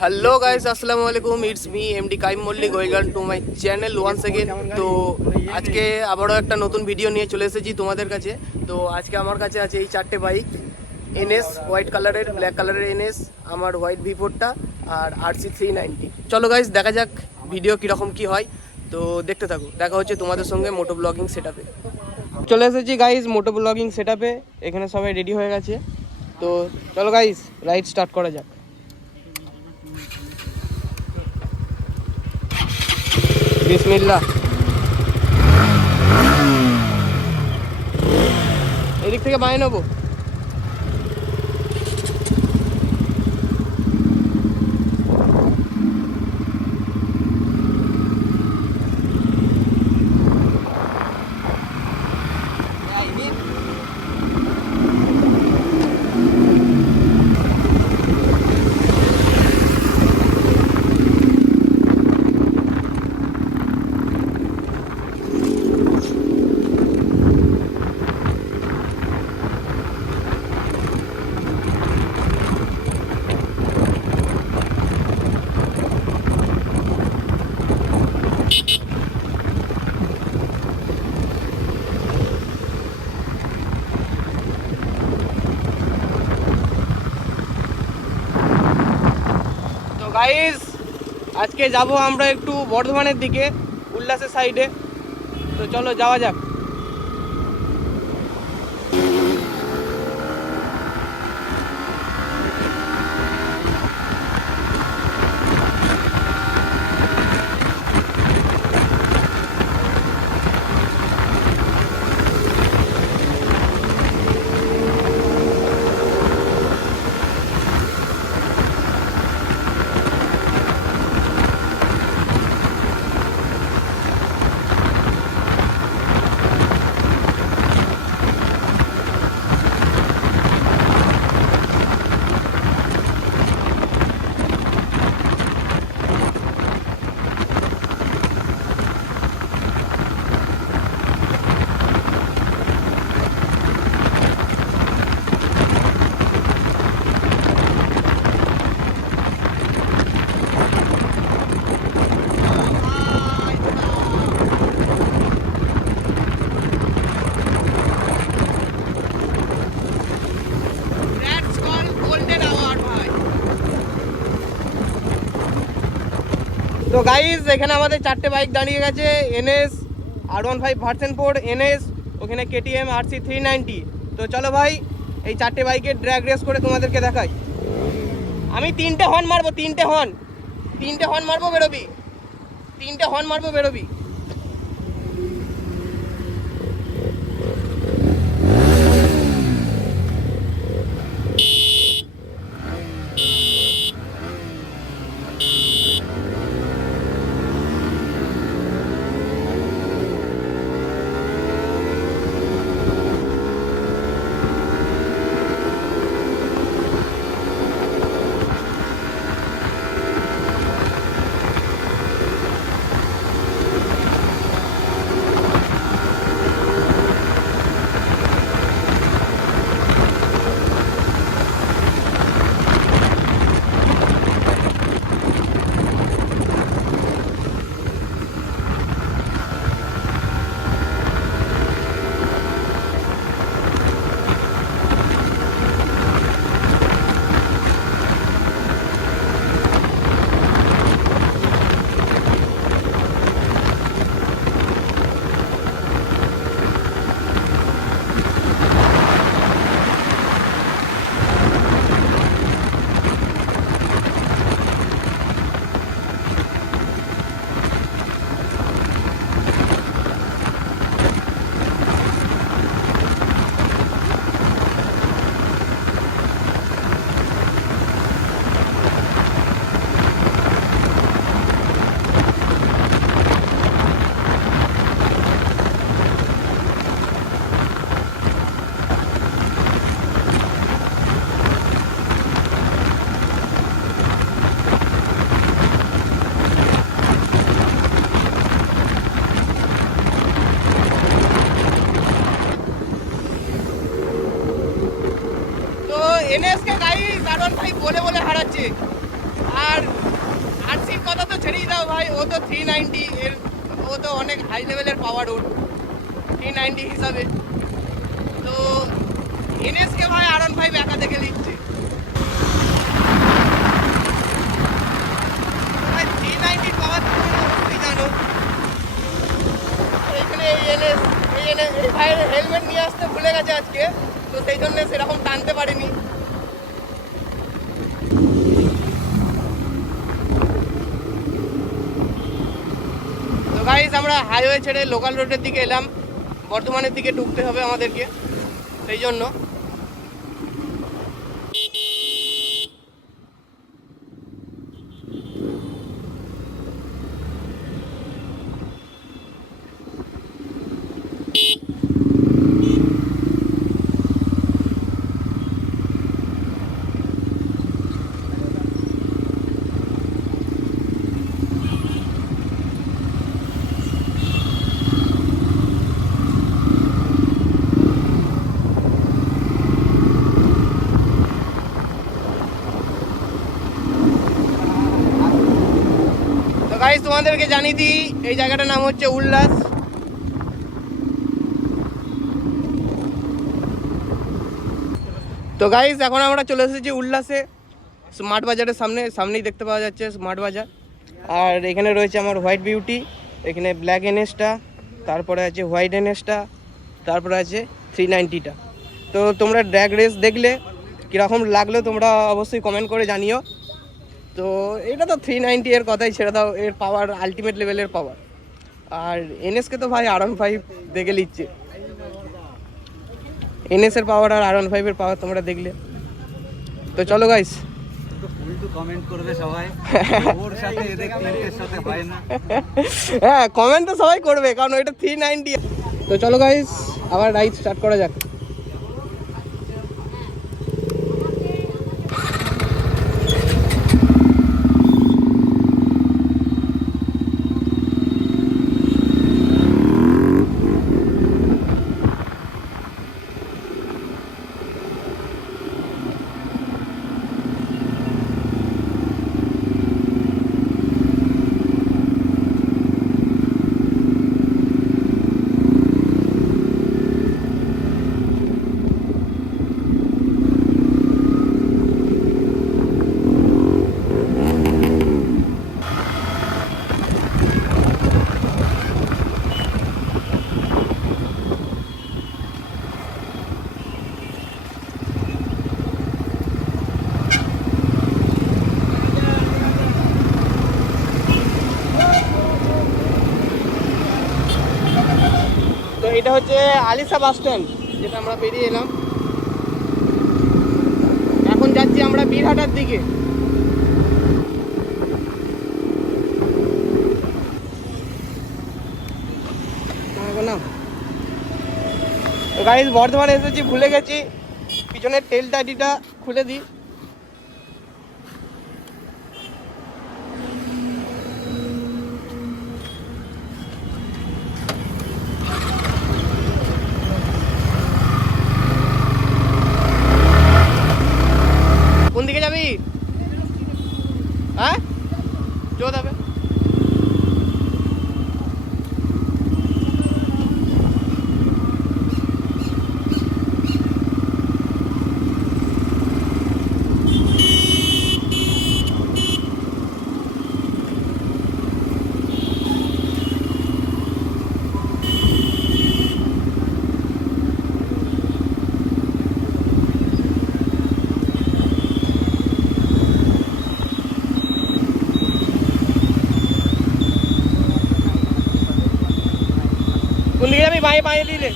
Hello guys, আসসালামু আলাইকুম। It's me MD Kaim Mallick, welcome to my channel once again. তো আজকে আবারও একটা নতুন ভিডিও নিয়ে চলে এসেছি তোমাদের কাছে। তো আজকে আমার কাছে আছে এই চারটে বাইক, এনএস হোয়াইট কালারের, ব্ল্যাক কালারের এনএস, আমার হোয়াইট V4টা আর RC 390। চলো গাইস, দেখা যাক ভিডিও কীরকম কী হয়। তো দেখতে থাকো, দেখা হচ্ছে তোমাদের সঙ্গে মোটো ব্লগিং সেট আপে। চলে এসেছি গাইস মোটো ব্লগিং সেট আপে, এখানে সবাই রেডি হয়ে গেছে। তো চলো গাইস, রাইড স্টার্ট করা যাক। বিসমিল্লাহ। এদিক থেকে বানিয়ে নেবো। গাইস, আজকে যাব আমরা একটু বর্ধমানের দিকে, উল্লাসের সাইডে। তো চলো যাওয়া যাক। তো গাইজ, এখানে আমাদের চারটে বাইক দাঁড়িয়ে গেছে। এনএস, R15 ভার্সন 4 এনএস, ওখানে KTM RC 390। তো চলো ভাই, এই চারটে বাইকের ড্র্যাগ রেস করে তোমাদেরকে দেখাই। আমি তিনটে হর্ন মারবো, তিনটে হর্ন মারবো, বেরোবি। তিনটে হর্ন মারবো, বেরোবি। ছেড়েই দাও ভাই, ও তো 390 এর, ও তো অনেক হাই লেভেলের পাওয়ার ওর 390 হিসাবে। তো এনএসকে ভাই R15 একা দেখে নিচ্ছে ভাই, 390 পাওয়ার তুমি জানো। এখানে এই ভাইয়ের হেলমেট নিয়ে আসতে ভুলে গেছে আজকে, তো সেই জন্য সেরকম টানতে পারিনি। তো গাইস আমরা হাইওয়ে ছেড়ে লোকাল রোডের দিকে এলাম, বর্ধমানের দিকে ঢুকতে হবে আমাদেরকে, সেই জন্য। গাইস তোমাদেরকে জানিয়ে দিই, এই জায়গাটার নাম হচ্ছে উল্লাস। তো গাইস এখন আমরা চলে এসেছি উল্লাসে, স্মার্ট বাজারের সামনেই দেখতে পাওয়া যাচ্ছে স্মার্ট বাজার। আর এখানে রয়েছে আমার হোয়াইট বিউটি, এখানে ব্ল্যাক এনএসটা, তারপরে আছে হোয়াইট এনএসটা, তারপরে আছে 390টা। তো তোমরা ড্র্যাগ রেস দেখলে কীরকম লাগলো তোমরা অবশ্যই কমেন্ট করে জানিও। তো এটা তো 390 এর কথাই ছেড়ে দাও, এর পাওয়ার আলটিমেট লেভেলের পাওয়ার। আর এনএসকে তো ভাই R15 দেখে নিচ্ছে, এনএস এর পাওয়ার আর R15 এর পাওয়ার তোমরা দেখলে। তো চলো গাইস, কমেন্ট করবে সবাই, ওর সাথে এদের তিনটের সাথে হয় না। হ্যাঁ কমেন্ট তো সবাই করবে, কারণ ওইটা 390। তো চলো গাইস আবার রাইড স্টার্ট করা যাক। তো এটা হচ্ছে আলিশা বাস স্ট্যান্ড, যেটা আমরা বেরিয়ে এলাম। এখন যাচ্ছি আমরা বীরহাটার দিকে। তো গাইস বর্ধমানে এসেছি, ভুলে গেছি পিছনের টেল টাইটিটা খুলে দিই। কোন দিকে যাবি? হ্যাঁ চো যাবে। কোন দিকে যাবি? বাঁয়ে বাঁয়ে দিলে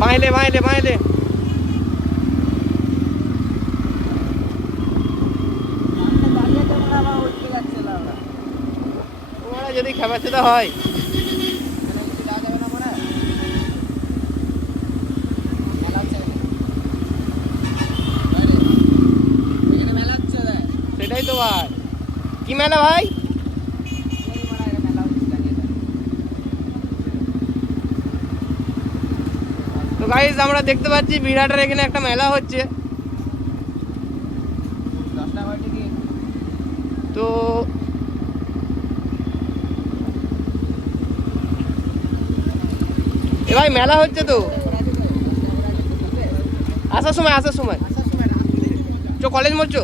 বাঁয়ে বাঁয়ে বাঁয়ে যদি খেপাচেতা হয়। সেটাই তো ভাই, কি মেলা ভাই? তো গাইস আমরা দেখতে পাচ্ছি বিরাটের এখানে একটা মেলা হচ্ছে। তো এ ভাই মেলা হচ্ছে তো, আসার সময় চো কলেজ মোড় চো।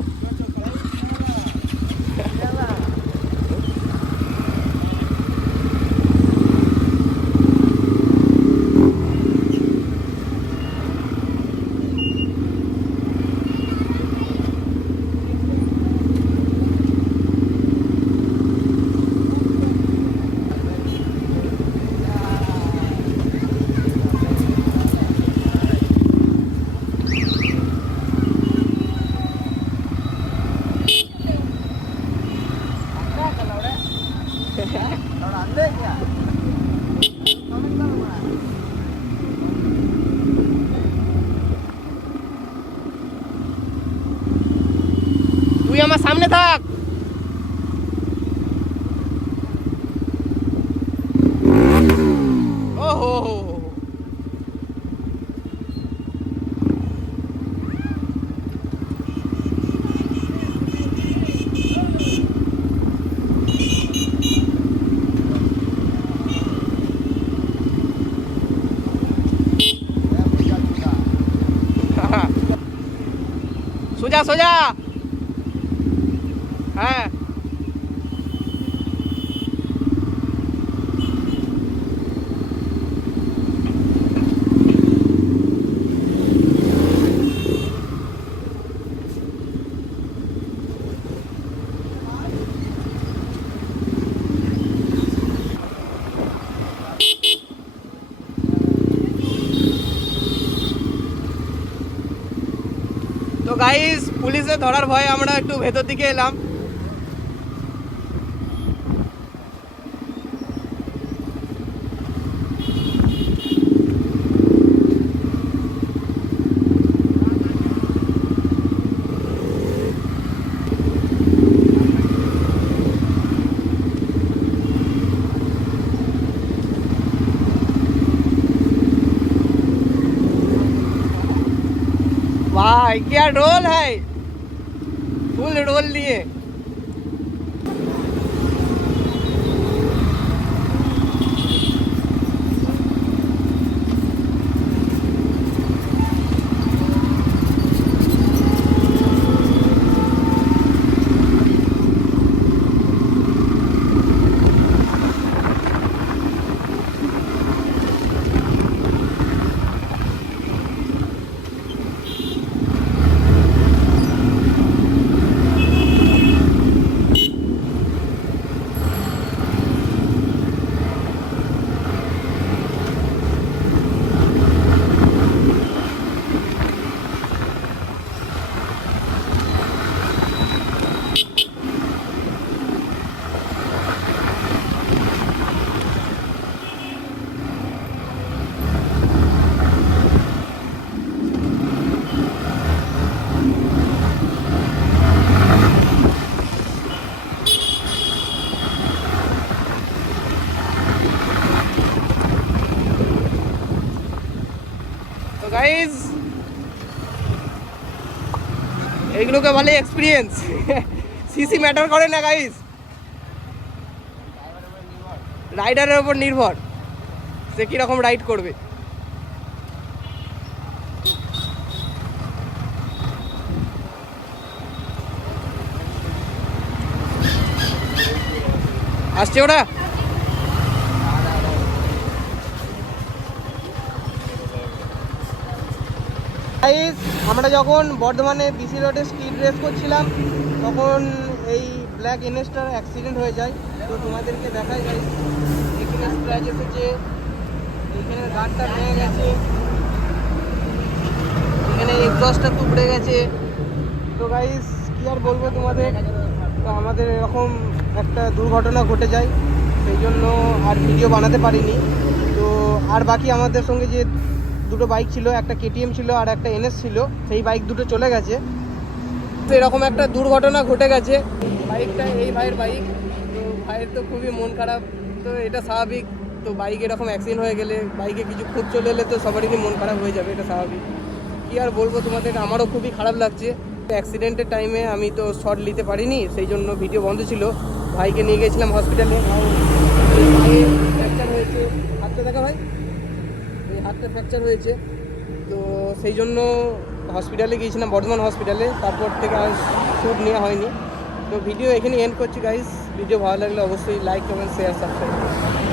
তুই আমার সামনে থাক। ও হো হো হো। সোজা সোজা, হ্যাঁ তো গাইস পুলিশে ধরার ভয়ে আমরা একটু ভেতর দিকে এলাম। भाई क्या रोल है, फुल रोल लिए। গাইস এগুলোকে বলে এক্সপিরিয়েন্স, সিসি ম্যাটার করে না গাইস, রাইডারের উপর নির্ভর সে কিরকম রাইড করবে। আসছে ওরা। গাইস আমরা যখন বর্ধমানে বিসি রোডে স্ট্রিট রেস করছিলাম তখন এই ব্ল্যাক এনএসটার অ্যাক্সিডেন্ট হয়ে যায়। তো তোমাদেরকে দেখাই গাইস, এখানে স্ক্র্যাচ এসেছে, এখানে গাড়টা ভেঙে গেছে, এখানে এক্সস্টটা টুকরে গেছে। তো গাইস কি আর বলবো তোমাদের, তো আমাদের এরকম একটা দুর্ঘটনা ঘটে যায়, সেই জন্য আর ভিডিও বানাতে পারিনি। তো আর বাকি আমাদের সঙ্গে যে দুটো বাইক ছিল, একটা কেটিএম ছিল আর একটা এনএস ছিল, সেই বাইক দুটো চলে গেছে। তো এরকম একটা দুর্ঘটনা ঘটে গেছে, বাইকটা এই ভাইয়ের বাইক, তো ভাইয়ের তো খুবই মন খারাপ। তো এটা স্বাভাবিক, তো বাইক এরকম অ্যাক্সিডেন্ট হয়ে গেলে, বাইকে কিছু খুঁত চলে এলে তো সবারই মন খারাপ হয়ে যাবে, এটা স্বাভাবিক। কী আর বলবো তোমাদের, আমারও খুবই খারাপ লাগছে। অ্যাক্সিডেন্টের টাইমে আমি তো শর্ট নিতে পারিনি, সেই জন্য ভিডিও বন্ধ ছিল। ভাইকে নিয়ে গেছিলাম হসপিটালে, পায়ে ফ্র্যাকচার হয়েছে, হাতটা দেখা ভাই, এই হাতটা ফ্র্যাকচার হয়েছে। তো সেই জন্য হসপিটালে গিয়েছিলাম, বর্ধমান হসপিটালে, তারপর থেকে আর শ্যুট নেওয়া হয়নি। তো ভিডিও এখানে এন্ড করছি গাইস। ভিডিও ভালো লাগলে অবশ্যই লাইক, কমেন্ট, শেয়ার, সাবস্ক্রাইব।